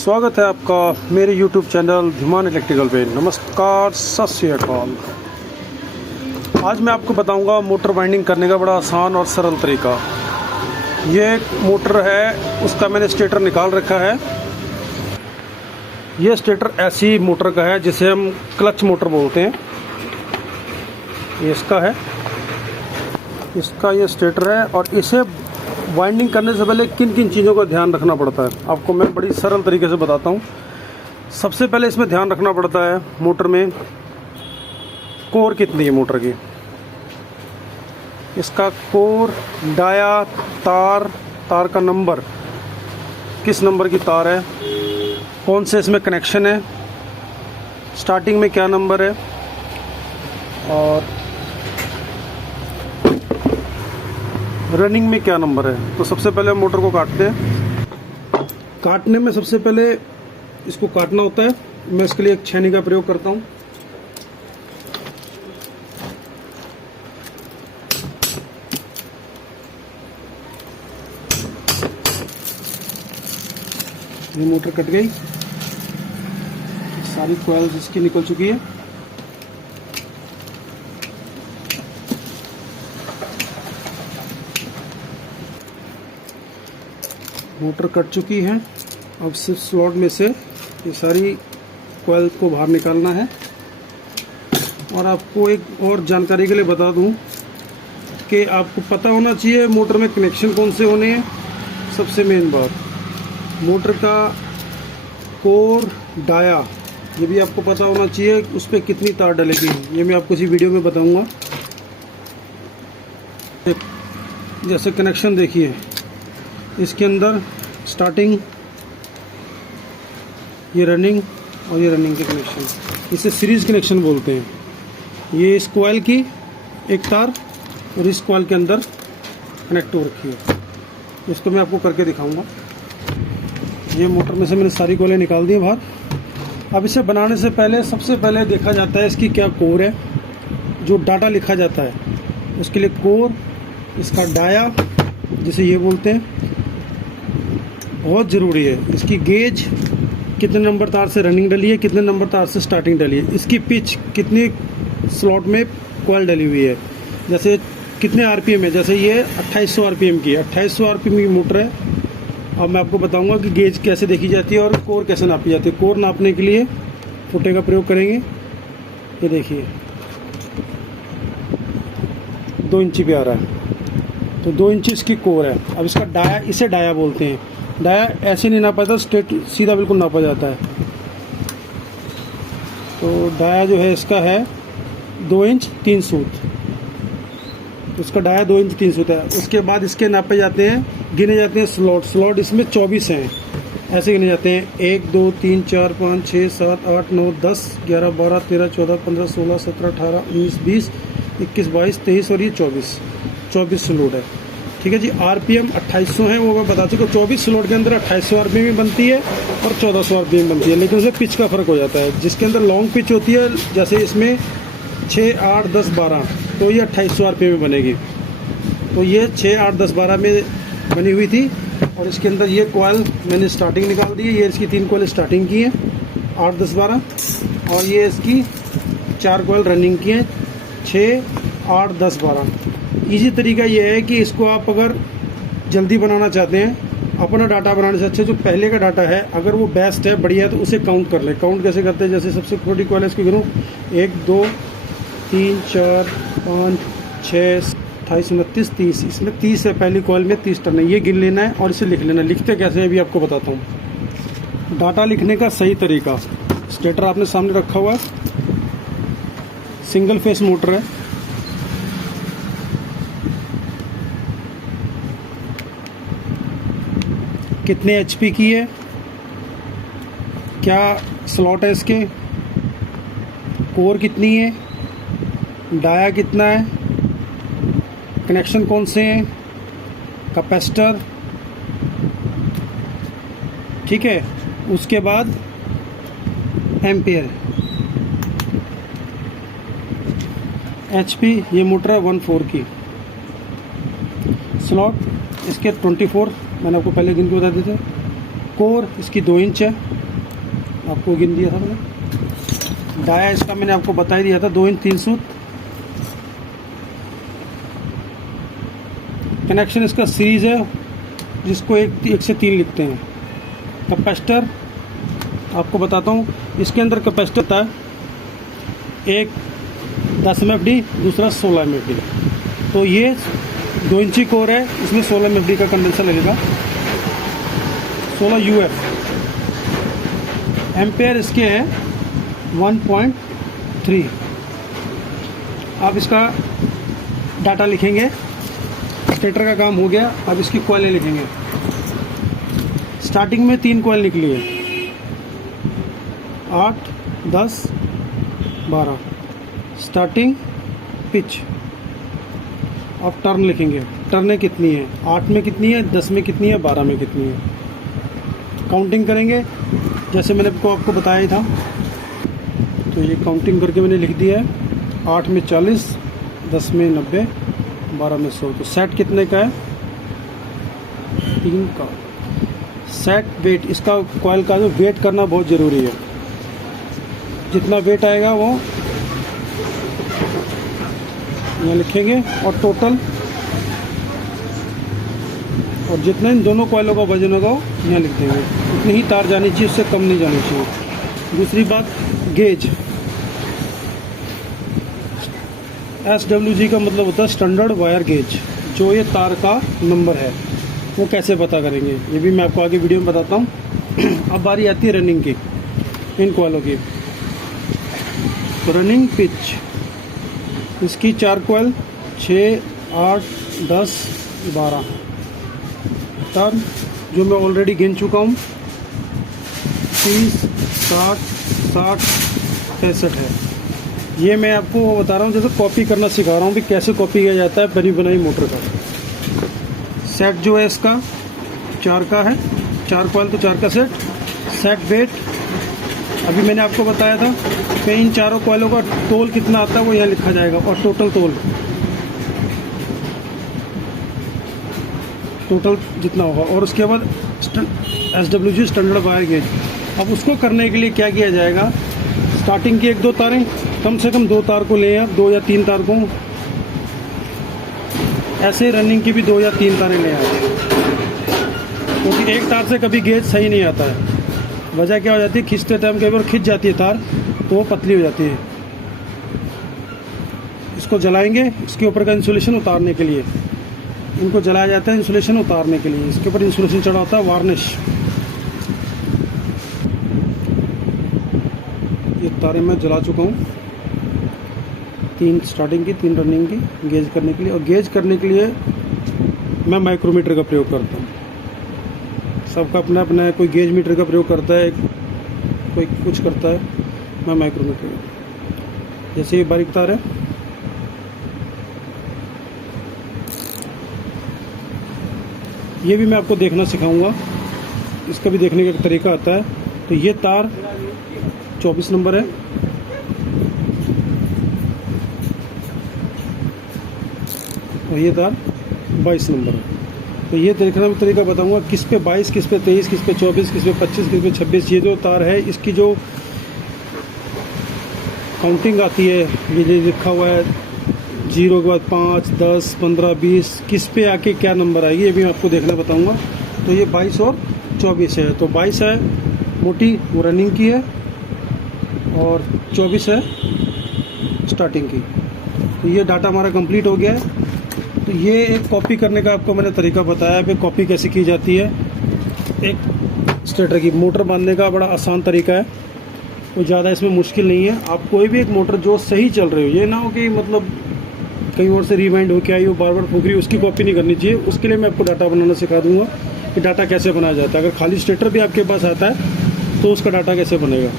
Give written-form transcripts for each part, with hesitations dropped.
स्वागत है आपका मेरे YouTube चैनल धीमान इलेक्ट्रिकल पे। नमस्कार, सत श्री अकाल। आज मैं आपको बताऊंगा मोटर वाइंडिंग करने का बड़ा आसान और सरल तरीका। ये एक मोटर है, उसका मैंने स्टेटर निकाल रखा है। ये स्टेटर ऐसी मोटर का है जिसे हम क्लच मोटर बोलते हैं। ये इसका है, इसका ये स्टेटर है। और इसे वाइंडिंग करने से पहले किन किन चीज़ों का ध्यान रखना पड़ता है आपको मैं बड़ी सरल तरीके से बताता हूँ। सबसे पहले इसमें ध्यान रखना पड़ता है मोटर में कोर कितनी है मोटर की, इसका कोर, डाया, तार का नंबर, किस नंबर की तार है, कौन से इसमें कनेक्शन है, स्टार्टिंग में क्या नंबर है, और रनिंग में क्या नंबर है। तो सबसे पहले हम मोटर को काटते हैं। काटने में सबसे पहले इसको काटना होता है। मैं इसके लिए एक छेनी का प्रयोग करता हूँ। ये मोटर कट गई, सारी कॉइल्स इसकी निकल चुकी है। मोटर कट चुकी है। अब सिर्फ स्लॉट में से ये सारी कॉइल को बाहर निकालना है। और आपको एक और जानकारी के लिए बता दूं कि आपको पता होना चाहिए मोटर में कनेक्शन कौन से होने हैं। सबसे मेन बात, मोटर का कोर, डाया, ये भी आपको पता होना चाहिए। उस पर कितनी तार डलेगी ये मैं आपको इसी वीडियो में बताऊंगा। जैसे कनेक्शन देखिए, इसके अंदर स्टार्टिंग, ये रनिंग और ये रनिंग के कनेक्शन, इसे सीरीज कनेक्शन बोलते हैं। ये इस कॉइल की एक तार और इस कॉइल के अंदर कनेक्ट हो रखी है। इसको मैं आपको करके दिखाऊंगा। ये मोटर में से मैंने सारी कॉइलें निकाल दी बाहर। अब इसे बनाने से पहले सबसे पहले देखा जाता है इसकी क्या कोर है। जो डाटा लिखा जाता है उसके लिए कोर, इसका डाया जिसे ये बोलते हैं, बहुत ज़रूरी है। इसकी गेज, कितने नंबर तार से रनिंग डली है, कितने नंबर तार से स्टार्टिंग डली है, इसकी पिच, कितनी स्लॉट में कॉइल डली हुई है, जैसे कितने आरपीएम है। जैसे ये 2800 आरपीएम की है, 2800 आरपीएम की मोटर है। अब मैं आपको बताऊंगा कि गेज कैसे देखी जाती है और कोर कैसे नापी जाती है। कोर नापने के लिए फुटे का प्रयोग करेंगे। ये देखिए 2 इंची पे आ रहा है, तो 2 इंची इसकी कोर है। अब इसका डाया, इसे डाया बोलते हैं। डाया ऐसे नहीं नापा जाता, स्ट्रेट सीधा बिल्कुल नापा जाता है। तो डाया जो है इसका है 2 इंच 3 सूत। इसका डाया 2 इंच 3 सूत है। उसके बाद इसके नापे जाते हैं, गिने जाते हैं स्लॉट इसमें 24 हैं। ऐसे गिने जाते हैं 1 2 3 4 5 6 7 8 9 10 11 12 13 14 15 16 17 18 19 20 21 22 23 और ये 24 स्लॉट है। ठीक है जी। आरपीएम 2800 है, वो मैं बता चुका। 24 स्लॉट के अंदर 2800 आरपीएम भी बनती है और 1400 आरपीएम बनती है, लेकिन उसमें पिच का फर्क हो जाता है। जिसके अंदर लॉन्ग पिच होती है, जैसे इसमें 6 8 10 12, तो ये 2800 आरपीएम में बनेगी। तो ये 6 8 10 12 में बनी हुई थी। और इसके अंदर ये कॉइल मैंने स्टार्टिंग निकाल दी है। ये इसकी 3 कॉइल स्टार्टिंग की है 8 10 12, और ये इसकी 4 कॉइल रनिंग की है 6 8 10 12। इजी तरीका ये है कि इसको आप अगर जल्दी बनाना चाहते हैं, अपना डाटा बनाने से अच्छा जो पहले का डाटा है, अगर वो बेस्ट है, बढ़िया है, तो उसे काउंट कर ले। काउंट कैसे करते हैं, जैसे सबसे छोटी कॉइल है इसकी गिनूँ 1 2 3 4 5 6 28 29 30। इसमें 30 है, पहली कॉइल में 30 टर्न है। ये गिन लेना है और इसे लिख लेना है। लिखते कैसे है अभी आपको बताता हूँ। डाटा लिखने का सही तरीका, स्टेटर आपने सामने रखा हुआ है, सिंगल फेस मोटर है। कितने एचपी की है, क्या स्लॉट है इसके, कोर कितनी है, डाया कितना है, कनेक्शन कौन से हैं, कैपेसिटर, ठीक है। उसके बाद एम्पियर, एचपी, ये मोटर है 1.4 की। स्लॉट इसके 24, मैंने आपको पहले गिन के बता दिए थे। कोर इसकी 2 इंच है, आपको गिन दिया था मैंने। डाया इसका मैंने आपको बता ही दिया था, 2 इंच 3 सूत। कनेक्शन इसका सीरीज है, जिसको 1 से 3 लिखते हैं। कैपेसिटर आपको बताता हूँ, इसके अंदर कैपेसिटर था, एक 10 MFD, दूसरा 16 MFD। तो ये 2 इंची कोर है, इसमें 16 MFD का कंडेंसर लगेगा, 16 UF। एम्पेयर इसके हैं 1.3। आप इसका डाटा लिखेंगे, स्टेटर का काम हो गया। अब इसकी कॉइलें लिखेंगे। स्टार्टिंग में 3 कॉइल निकली है, 8, 10, 12। Starting pitch. अब टर्न लिखेंगे, टर्नें कितनी है, 8 में कितनी है, 10 में कितनी है, 12 में कितनी है। काउंटिंग करेंगे जैसे मैंने आपको बताया ही था। तो ये काउंटिंग करके मैंने लिख दिया है, 8 में 40, 10 में 90, 12 में 100। तो सेट कितने का है, 3 का। सेट वेट, इसका कॉइल का जो वेट करना बहुत ज़रूरी है। जितना वेट आएगा वो यहाँ लिखेंगे, और टोटल, और जितना इन दोनों कॉइलों का वजन होगा वो यहाँ लिख देंगे। उतनी ही तार जानी चाहिए, उससे कम नहीं जानी चाहिए। दूसरी बात, गेज। SWG का मतलब होता है स्टैंडर्ड वायर गेज। जो ये तार का नंबर है वो कैसे पता करेंगे, ये भी मैं आपको आगे वीडियो में बताता हूँ। अब बारी आती है रनिंग की, इन कॉइलों की। तो रनिंग पिच, इसकी 4 कॉइल, 6, 8, 10, 12। टर्न जो मैं ऑलरेडी गिन चुका हूँ, 30, 60, 60, 65 है। ये मैं आपको बता रहा हूँ, जैसे कॉपी करना सिखा रहा हूँ कि कैसे कॉपी किया जाता है बनी बनाई मोटर का। सेट जो है इसका 4 का है, 4 कॉइल तो 4 का सेट। सेट वेट अभी मैंने आपको बताया था कि इन चारों कॉइलों का तोल कितना आता है वो यहाँ लिखा जाएगा, और टोटल तोल, टोटल जितना होगा। और उसके बाद SWG स्टैंडर्ड वायर गेज। अब उसको करने के लिए क्या किया जाएगा, स्टार्टिंग की 1-2 तारें, कम से कम 2 तार को ले आप, 2 या 3 तार को। ऐसे रनिंग की भी 2 या 3 तारें ले आए, क्योंकि एक तार से कभी गेज सही नहीं आता है। वजह क्या हो जाती है, खींचते टाइम कई बार खिंच जाती है तार, तो वो पतली हो जाती है। इसको जलाएंगे, इसके ऊपर का इंसुलेशन उतारने के लिए। इनको जलाया जाता है इंसुलेशन उतारने के लिए। इसके ऊपर इंसुलेशन चढ़ा होता है, वार्निश। ये तारें मैं जला चुका हूँ, 3 स्टार्टिंग की, 3 रनिंग की, गेज करने के लिए। और गेज करने के लिए मैं माइक्रोमीटर का प्रयोग करता हूँ। सबका अपना अपना है, कोई गेज मीटर का प्रयोग करता है, कोई कुछ करता है, मैं माइक्रोमीटर। जैसे ये बारीक तार है, ये भी मैं आपको देखना सिखाऊंगा, इसका भी देखने का एक तरीका आता है। तो ये तार 24 नंबर है, और ये तार 22 नंबर है। तो ये देखना भी तरीका बताऊंगा, किस पे 22, किस पे 23, किस पे 24, किस पे 25, किस पे 26। ये जो तार है, इसकी जो काउंटिंग आती है, ये जो लिखा हुआ है 0 के बाद 5, 10, 15, 20, किस पे आके क्या नंबर आएगी, ये भी मैं आपको देखना बताऊंगा। तो ये 22 और 24 है। तो 22 है मोटी, वो रनिंग की है, और 24 है स्टार्टिंग की। तो ये डाटा हमारा कंप्लीट हो गया है। तो ये एक कॉपी करने का आपको मैंने तरीका बताया है, कॉपी कैसे की जाती है। एक स्टेटर की मोटर बांधने का बड़ा आसान तरीका है, वो ज़्यादा इसमें मुश्किल नहीं है। आप कोई भी एक मोटर जो सही चल रही हो, ये ना हो कि मतलब कहीं और से रिवाइंड हो के आई हो, बार बार फूक रही हो, उसकी कॉपी नहीं करनी चाहिए। उसके लिए मैं आपको डाटा बनाना सिखा दूंगा कि डाटा कैसे बनाया जाता है। अगर खाली स्टेटर भी आपके पास आता है तो उसका डाटा कैसे बनेगा,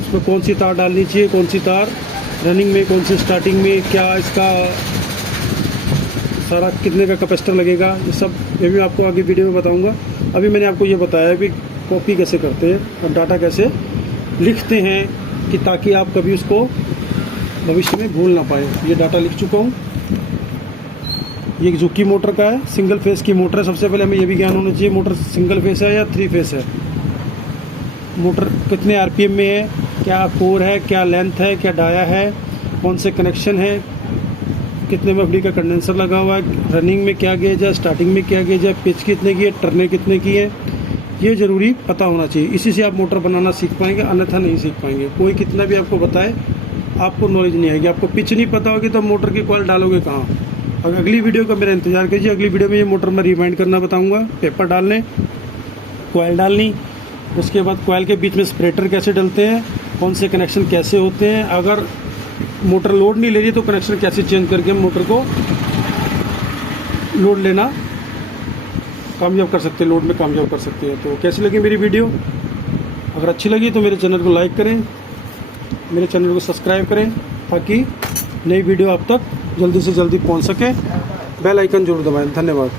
उसमें कौन सी तार डालनी चाहिए, कौन सी तार रनिंग में, कौन सी स्टार्टिंग में, क्या इसका सारा कितने का कैपेसिटर लगेगा, ये सब ये भी आपको आगे वीडियो में बताऊंगा। अभी मैंने आपको ये बताया कि कॉपी कैसे करते हैं और डाटा कैसे लिखते हैं, कि ताकि आप कभी उसको भविष्य में भूल ना पाए। ये डाटा लिख चुका हूँ, ये एक जुकी मोटर का है, सिंगल फेस की मोटर है। सबसे पहले हमें ये भी ज्ञान होना चाहिए मोटर सिंगल फेस है या 3 फेस है, मोटर कितने आरपीएम में है, क्या कोर है, क्या लेंथ है, क्या डाया है, कौन से कनेक्शन है, कितने एमएफडी का कंडेंसर लगा हुआ है, रनिंग में क्या गेज है, स्टार्टिंग में क्या गेज है, पिच कितने की है, टर्ने कितने की है, ये ज़रूरी पता होना चाहिए। इसी से आप मोटर बनाना सीख पाएंगे, अन्यथा नहीं सीख पाएंगे। कोई कितना भी आपको बताए आपको नॉलेज नहीं आएगी। आपको पिच नहीं पता होगी तो मोटर की कॉइल डालोगे कहाँ। और अगली वीडियो का मेरा इंतजार कीजिए। अगली वीडियो में ये मोटर मैं रिवाइंड करना बताऊँगा, पेपर डालने, कॉइल डालनी, उसके बाद कॉइल के बीच में स्प्रेटर कैसे डलते हैं, कौन से कनेक्शन कैसे होते हैं, अगर मोटर लोड नहीं ले रही तो कनेक्शन कैसे चेंज करके मोटर को लोड लेना कामयाब कर सकते हैं, लोड में कामयाब कर सकते हैं। तो कैसी लगी मेरी वीडियो? अगर अच्छी लगी तो मेरे चैनल को लाइक करें, मेरे चैनल को सब्सक्राइब करें, ताकि नई वीडियो आप तक जल्दी से जल्दी पहुंच सके। बेल आइकन जरूर दबाएं। धन्यवाद।